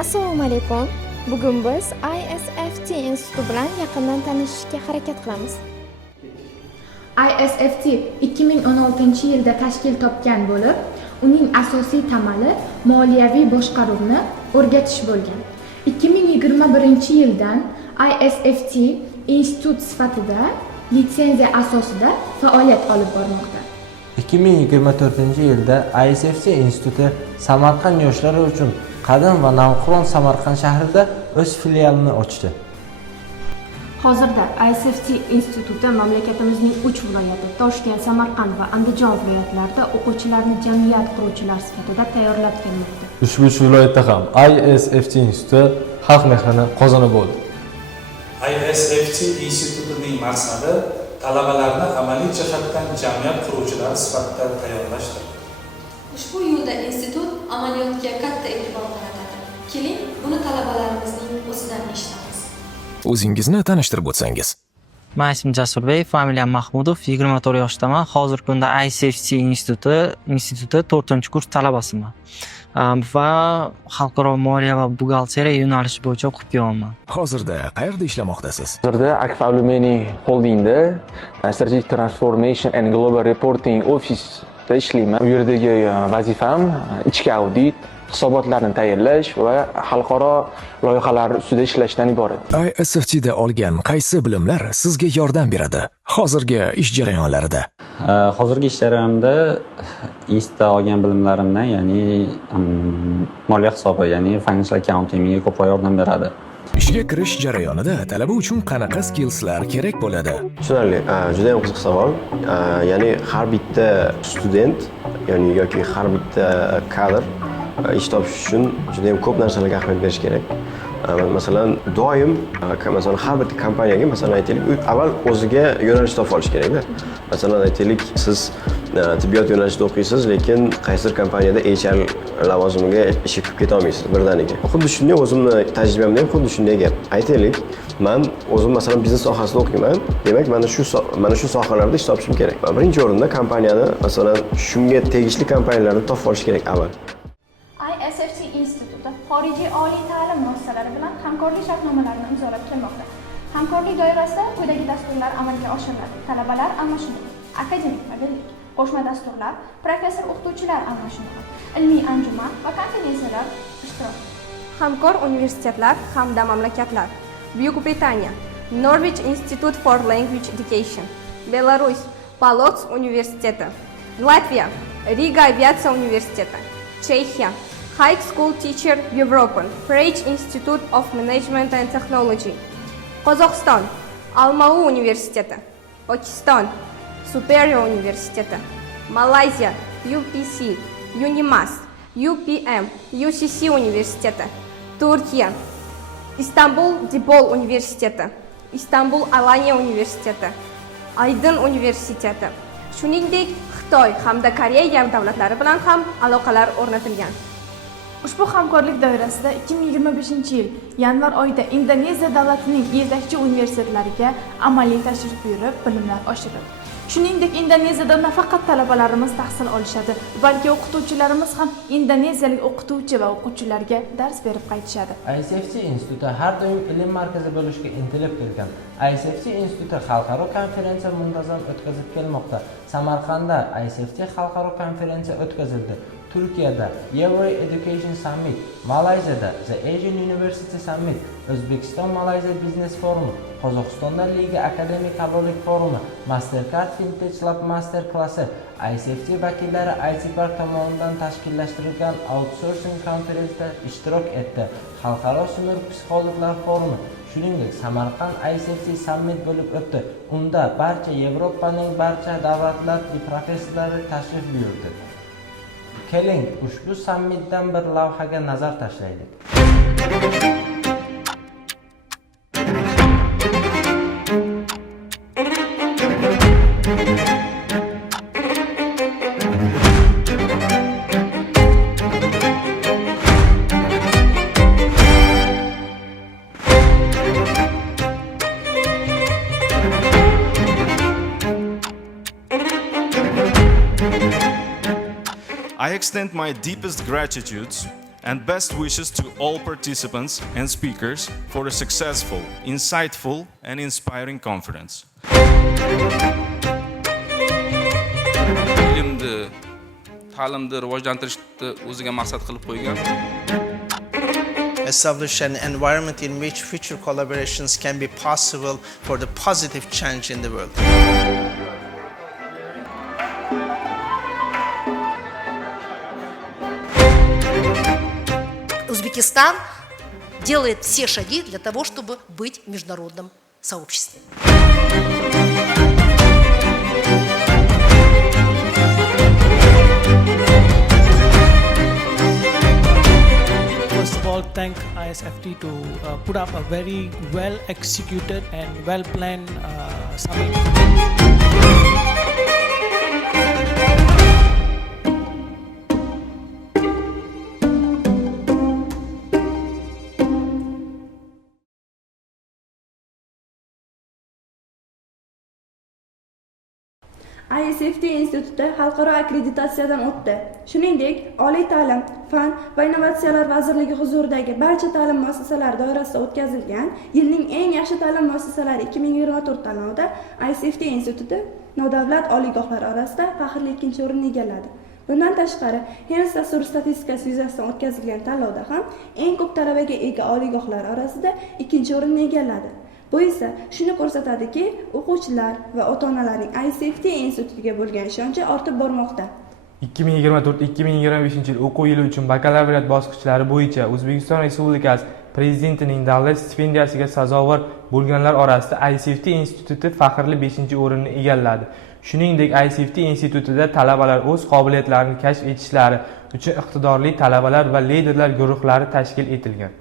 Assalomu alaykum. Bugun biz ISFT instituti bilan yaqindan tanishishga harakat qilamiz. ISFT 2016-yilda tashkil topgan bo'lib, uning asosiy tamali moliyaviy boshqaruvni o'rgatish bo'lgan. 2021-yildan ISFT institut sifatida litsenziya asosida faoliyat olib bormoqda. 2024-yilda ISFT instituti Samarqand yoshlari uchun Qadim va Navqiron Samarqand shahrida o'z filialini ochdi. Hozirda ISFT instituti mamlakatimizning 3 viloyati, Toshkent, Samarqand va Andijon viloyatlarida o'quvchilarni jamiyat quruvchilar sifatida tayyorlab kelmoqda. Ushbu viloyatda ham ISFT instituti xalq mehrini qozonib bo'ldi. ISFT institutining maqsadi talabalarni amaliy jihatdan jamiyat quruvchilari sifatida tayyorlashdir. Ushbu yo'lda institut amaliyotga katta e'tibor qaratadi. Keling, buni talabalarimizning o'zidan eshitamiz. O'zingizni tanishtirib o'tsangiz. Men ismim Jasurbek, familiyam Mahmudov, 24 yoshdaman. Hozirgi kunda ISFT instituti 4-kurs talabasiman. Va xalqaro moliya va buxgalteriya yo'nalishi bo'yicha o'qib kelyapman. Hozirda qayerda ishlamoqdasiz? Hozirda Akfa Aluminiy Holdingda Strategic Transformation and Global Reporting Office'da ishlayman. U yerdagi vazifam ichki audit, hisobotlarni tayyorlash va xalqaro loyihalar ustida ishlashdan iborat. ISFT'da olgan qaysi bilimlar sizga yordam beradi hozirgi ish jarayonlarida? Hozirgi ish jarayonimda institutda olgan bilimlarimdan, ya'ni moliya hisobi, ya'ni financial accounting menga ko'proq yordam beradi. Ishga kirish jarayonida talaba uchun qanaqa skillslar kerak bo'ladi? Tushunarli, juda ham qiziq savol. Ya'ni har bitta student, ya'ni yoki har bitta kadr ish topish uchun juda ham ko'p narsalarga ahamiyat berish kerak. Masalan, doim masalan har bir kompaniyaga masalan aytaylik, avval o'ziga yo'nalish topib olish kerak-da. Masalan aytaylik, siz tibbiyot yo'nalishida o'qiysiz, lekin qaysidir kompaniyada HR lavozimiga ishga kirib keta olmaysiz birdaniga. Xuddi shunday o'zimni tajribamda ham xuddi shunday gap. Aytaylik, men o'zim masalan biznes sohasida o'qiyman. Demak, mana shu sohalarda ish topishim kerak. Birinchi o'rinda kompaniyani masalan shunga tegishli kompaniyalarni topib olish kerak avval. ISFT instituti xorijiy oliy ta'lim muassasalari bilan hamkorlik shartnomalarini imzolab kelmoqda. Hamkorlik doirasida quyidagi dasturlar amalga oshiriladi. Talabalar almashinuvi, akademik modellik, qo'shma dasturlar, professor-o'qituvchilar almashinuvi, ilmiy anjuman va konferensiyalar ishtiroki. Hamkor universitetlar hamda mamlakatlar: Buyuk Britaniya, Norwich Institute for Language Education, Belarus, Polotsk universiteti, Latviya, Riga aviatsiya universiteti, Chexiya, High School Teacher European, Prague Institute of Management and Technology, Qozog'iston, Almaty universiteti, Pokiston, Superior universiteti, Malayziya, UPC, UNIMAS, UPM, UCC universiteti, Turkiya, Istanbul Dibol universiteti, Istanbul Alanya universiteti, Aydin universiteti, shuningdek Xitoy hamda Koreya davlatlari bilan ham aloqalar o'rnatilgan. Ushbu hamkorlik doirasida 2025-yil yanvar oyida Indoneziya davlatining yetakchi universitetlariga amaliy tashrif buyurib, bilimlar oshirildi. Shuningdek, Indoneziyada nafaqat talabalarimiz tahsil olishadi, balki o'qituvchilarimiz ham indoneziyalik o'qituvchi va o'quvchilarga dars berib qaytishadi. ISFT instituti har doim ilm markazi bo'lishga intilib kelgan. ISFT instituti xalqaro konferensiya muntazam o'tkazib kelmoqda. Samarqandda ISFT xalqaro konferensiya o'tkazildi. Turkiyada Euro Education Summit, Malayziyada The Asian University Summit, O'zbekiston Malayziya Business Forum, Qozog'istonda Liga Akademik Halollik Forumi, Mastercard Fintech Lab Master Klassi, ISFT vakillari IT Park tomonidan tashkillashtirilgan outsourcing konferensiyada ishtirok etdi. Xalqaro sunur psixologlar forumi, shuningdek Samarqand ISFT Summit bo'lib o'tdi. Unda barcha Yevropaning barcha davlatlar professorlari tashrif buyurdi. Keling, ushbu sammitdan bir lavhaga nazar tashlaylik. I extend my deepest gratitude and best wishes to all participants and speakers for a successful, insightful and inspiring conference. Bilimni, ta'limni rivojlantirishni o'ziga maqsad qilib qo'ygan. Establish an environment in which future collaborations can be possible for the positive change in the world. Узбекистан делает все шаги для того, чтобы быть в международном сообществе. First of all, thank ISFT to put up a very well executed and well planned summit. ISFT instituti xalqaro akkreditatsiyadan o'tdi. Shuningdek, oliy ta'lim, fan va innovatsiyalar vazirligi huzuridagi barcha ta'lim muassasalari doirasida o'tkazilgan yilning eng yaxshi ta'lim muassasalari 2024 tanlovida ISFT instituti nodavlat oliygohlar orasida faxrli ikkinchi o'rinni egalladi. Bundan tashqari, Hens dasturi statistikasi yuzasidan o'tkazilgan tanlovda ham eng ko'p talabaga ega oliygohlar orasida ikkinchi o'rinni egalladi. Bu esa shuni ko'rsatadiki, o'quvchilar va ota-onalarning ISFT institutiga bo'lgan ishonchi ortib bormoqda. 2024-2025 yil o'quv yili uchun bakalavriat bosqichlari bo'yicha O'zbekiston Respublikasi Prezidentining davlat stipendiyasiga sazovor bo'lganlar orasida ISFT instituti faxrli 5-o'rinni egalladi. Shuningdek, ISFT institutida talabalar o'z qobiliyatlarini kashf etishlari uchun iqtidorli talabalar va liderlar guruhlari tashkil etilgan.